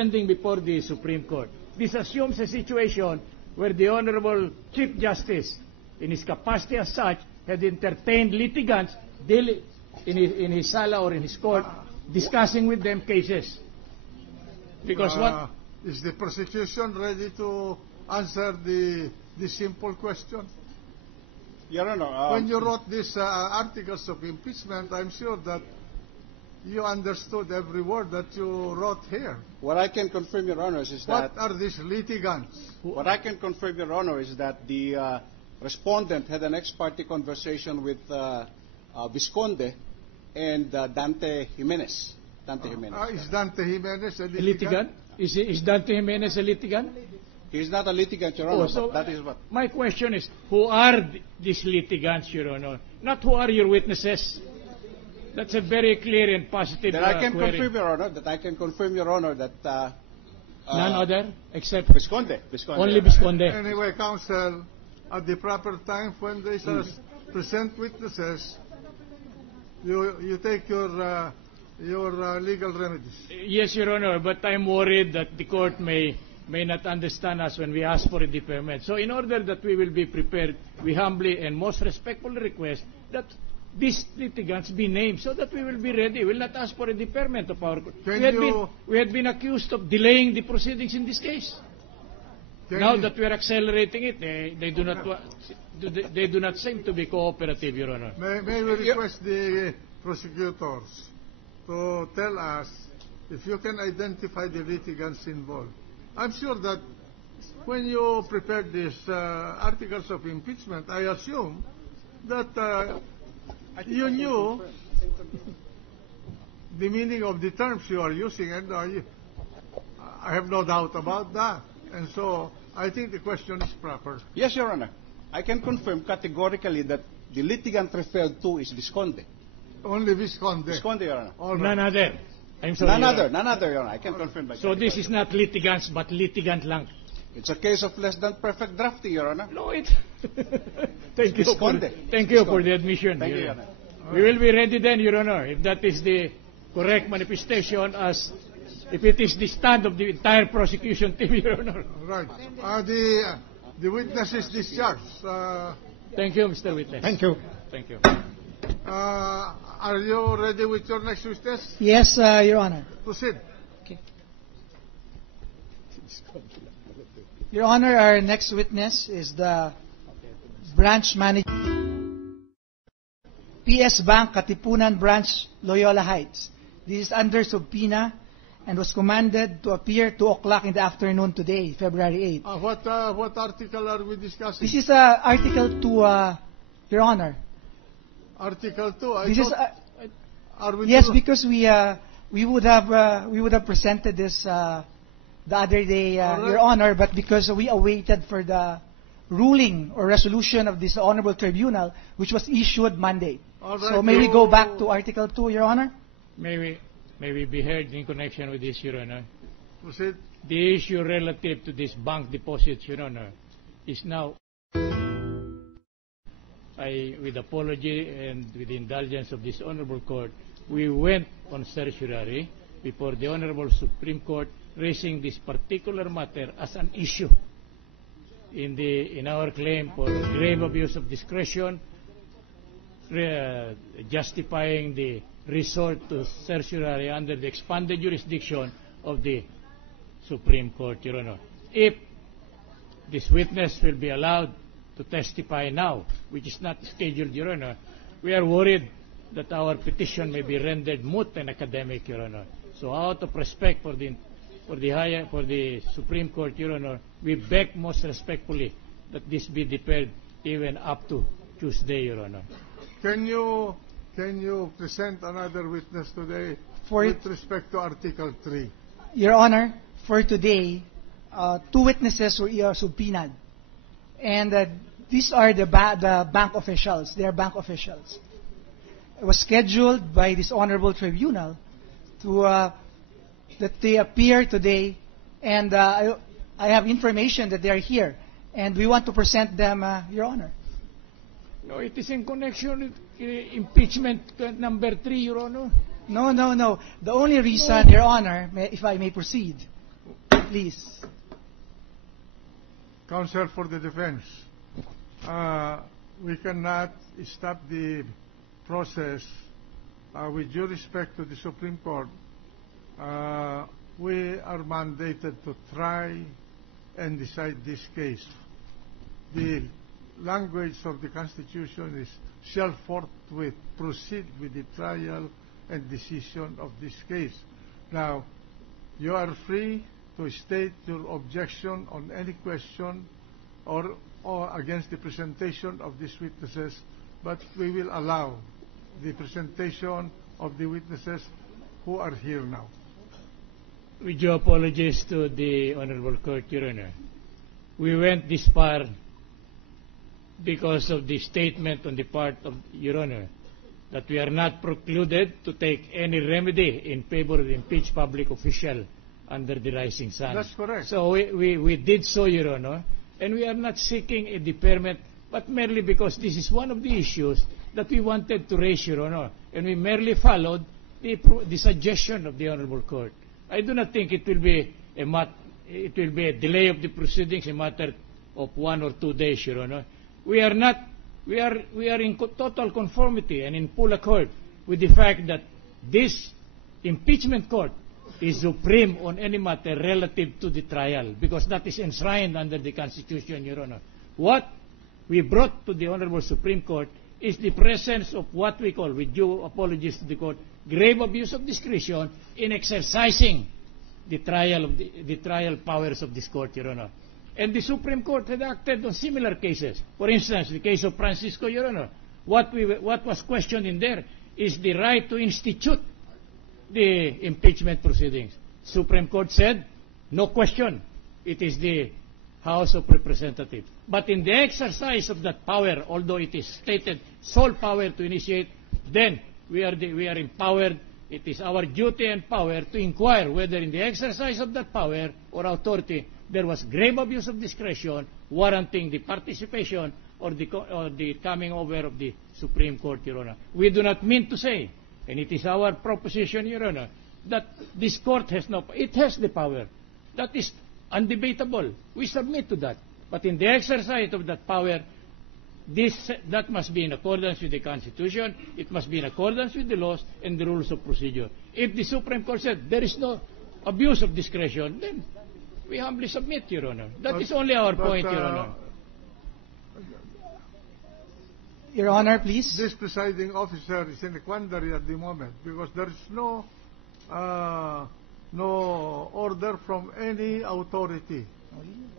pending before the Supreme Court. This assumes a situation where the Honorable Chief Justice, in his capacity as such, had entertained litigants daily in his sala or in his court, discussing with them cases. Because what... Is the prosecution ready to answer the simple question? Your Honor, when you wrote these articles of impeachment, I'm sure that you understood every word that you wrote here. What I can confirm, Your Honor, is that... What are these litigants? What I can confirm, Your Honor, is that the respondent had an ex parte conversation with Visconde and Dante Jimenez. Is Dante Jimenez a litigant? Is Dante Jimenez a litigant? He is not a litigant, Your Honor, so but that is what... My question is, who are these litigants, Your Honor? Not who are your witnesses. That's a very clear and positive that I can query. confirm, Your Honor, that I can confirm, Your Honor, that... none other except... Visconde. Only Visconde. Anyway, counsel, at the proper time when they present witnesses, you take your legal remedies. Yes, Your Honor, but I'm worried that the court may not understand us when we ask for a deferment. So in order that we will be prepared, we humbly and most respectfully request that these litigants be named so that we will be ready. We will not ask for a deferment of our court. We had been accused of delaying the proceedings in this case. Now that we are accelerating it, they do not seem to be cooperative, Your Honor. May we request the prosecutors to tell us if you can identify the litigants involved. I'm sure that when you prepared these articles of impeachment, I assume that you knew the meaning of the terms you are using, and I have no doubt about that. And so I think the question is proper. Yes, Your Honor. I can confirm categorically that the litigant referred to is Visconde. Only Visconde? Visconde, Your Honor. Right. None other. I'm sorry, None other, Your Honor. I can confirm that. So this is not litigants, but litigant lang. It's a case of less than perfect drafting, Your Honor. No, it... Thank you for the admission. Thank you, Your Honor. We will be ready then, Your Honor, if that is the correct manifestation, as if it is the stand of the entire prosecution team, Your Honor. Right. The witness is discharged. Thank you, Mr. Witness. Thank you. Thank you. Are you ready with your next witness? Yes, Your Honor. Proceed. Okay. Your Honor, our next witness is the branch manager, PS Bank, Katipunan Branch, Loyola Heights. This is under subpoena and was commanded to appear 2 o'clock in the afternoon today, February 8th. What article are we discussing? This is Article 2, Your Honor. Article 2? Yes, because we would have presented this the other day, Your Honor, but because we awaited for the ruling or resolution of this Honorable Tribunal, which was issued Monday. Right, so may we go back to Article 2, Your Honor? May we be heard in connection with this, Your Honor? Proceed. The issue relative to this bank deposits, Your Honor, is now, with apology and with the indulgence of this Honorable Court, we went on certiorari before the Honorable Supreme Court, raising this particular matter as an issue in our claim for grave abuse of discretion, justifying the resort to certiorari under the expanded jurisdiction of the Supreme Court, Your Honor. If this witness will be allowed to testify now, which is not scheduled, Your Honor, we are worried that our petition may be rendered moot and academic, Your Honor. So out of respect for the Supreme Court, Your Honor, we beg most respectfully that this be deferred even up to Tuesday, Your Honor. Can you present another witness today with respect to Article 3? Your Honor, for today, 2 witnesses were subpoenaed. And these are the bank officials. They are bank officials. It was scheduled by this Honorable Tribunal that they appear today, and I have information that they are here, and we want to present them, Your Honor. No, it is in connection with impeachment number 3, Your Honor. No. The only reason, Your Honor, if I may proceed, please. Counsel for the defense, we cannot stop the process. With due respect to the Supreme Court, we are mandated to try and decide this case. The language of the Constitution is shall forthwith proceed with the trial and decision of this case. Now, you are free to state your objection on any question or against the presentation of these witnesses, but we will allow the presentation of the witnesses who are here now. With your apologies to the Honorable Court, Your Honor, we went this far because of the statement on the part of Your Honor that we are not precluded to take any remedy in favor of the impeached public official under the Rising Sun. That's correct. So we did so, Your Honor, and we are not seeking a deferment, but merely because this is one of the issues that we wanted to raise, Your Honor, and we merely followed the suggestion of the Honorable Court. I do not think it will be a delay of the proceedings, a matter of 1 or 2 days, Your Honor. We are in total conformity and in full accord with the fact that this impeachment court is supreme on any matter relative to the trial, because that is enshrined under the Constitution, Your Honor. What we brought to the Honorable Supreme Court is the presence of what we call, with due apologies to the court, grave abuse of discretion in exercising the trial powers of this court, Your Honor. And the Supreme Court had acted on similar cases. For instance, the case of Francisco, Your Honor. What was questioned in there is the right to institute the impeachment proceedings. Supreme Court said, no question, it is the House of Representatives. But in the exercise of that power, although it is stated sole power to initiate, then we are empowered. It is our duty and power to inquire whether in the exercise of that power or authority there was grave abuse of discretion warranting the participation or the coming over of the Supreme Court, Your Honor. We do not mean to say, and it is our proposition, Your Honor, that this court has it has the power. That is undebatable. We submit to that. But in the exercise of that power, that must be in accordance with the Constitution, it must be in accordance with the laws and the rules of procedure. If the Supreme Court said there is no abuse of discretion, then we humbly submit, Your Honor. That is only our point, Your Honor. Your Honor, please. This presiding officer is in a quandary at the moment because there is no order from any authority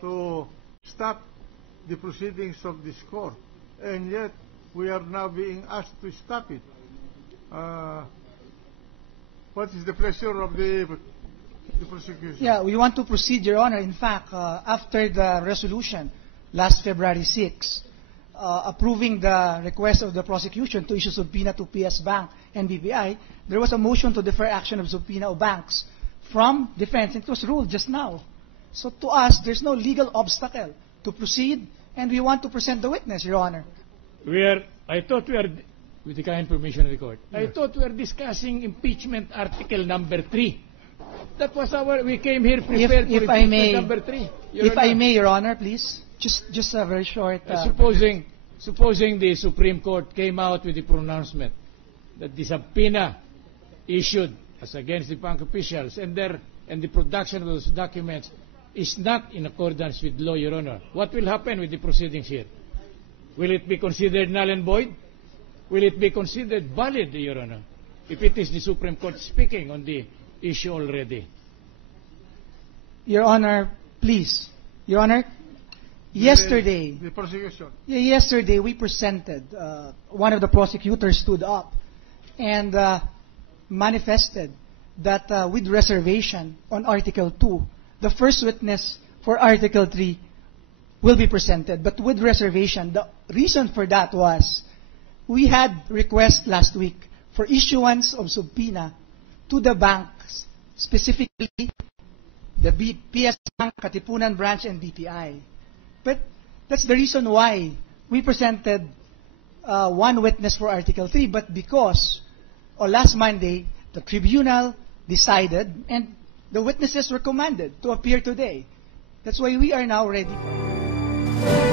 to stop the proceedings of this court, and yet we are now being asked to stop it. What is the pleasure of the prosecution? Yeah, we want to proceed, Your Honor. In fact, after the resolution last February 6, approving the request of the prosecution to issue subpoena to PS Bank and BPI, there was a motion to defer action of subpoena of banks from defense. It was ruled just now. So to us, there's no legal obstacle to proceed, and we want to present the witness, Your Honor. I thought we are, with the kind permission of the court, Yes. I thought we were discussing impeachment article number 3. That was we came here prepared for impeachment number 3. If I may, Your Honor, please. Just a very short... supposing the Supreme Court came out with the pronouncement that the subpoena issued as against the bank officials and the production of those documents is not in accordance with law, Your Honor, what will happen with the proceedings here? Will it be considered null and void? Will it be considered valid, Your Honor, if it is the Supreme Court speaking on the issue already? Your Honor, please. Your Honor, yesterday... The prosecution. Yesterday we presented, one of the prosecutors stood up and manifested that with reservation on Article 2, the first witness for Article 3 will be presented. But with reservation, the reason for that was we had request last week for issuance of subpoena to the banks, specifically the PS Bank, Katipunan Branch, and BPI. But that's the reason why we presented one witness for Article 3. But because last Monday, the tribunal decided, and the witnesses were commanded to appear today. That's why we are now ready for it.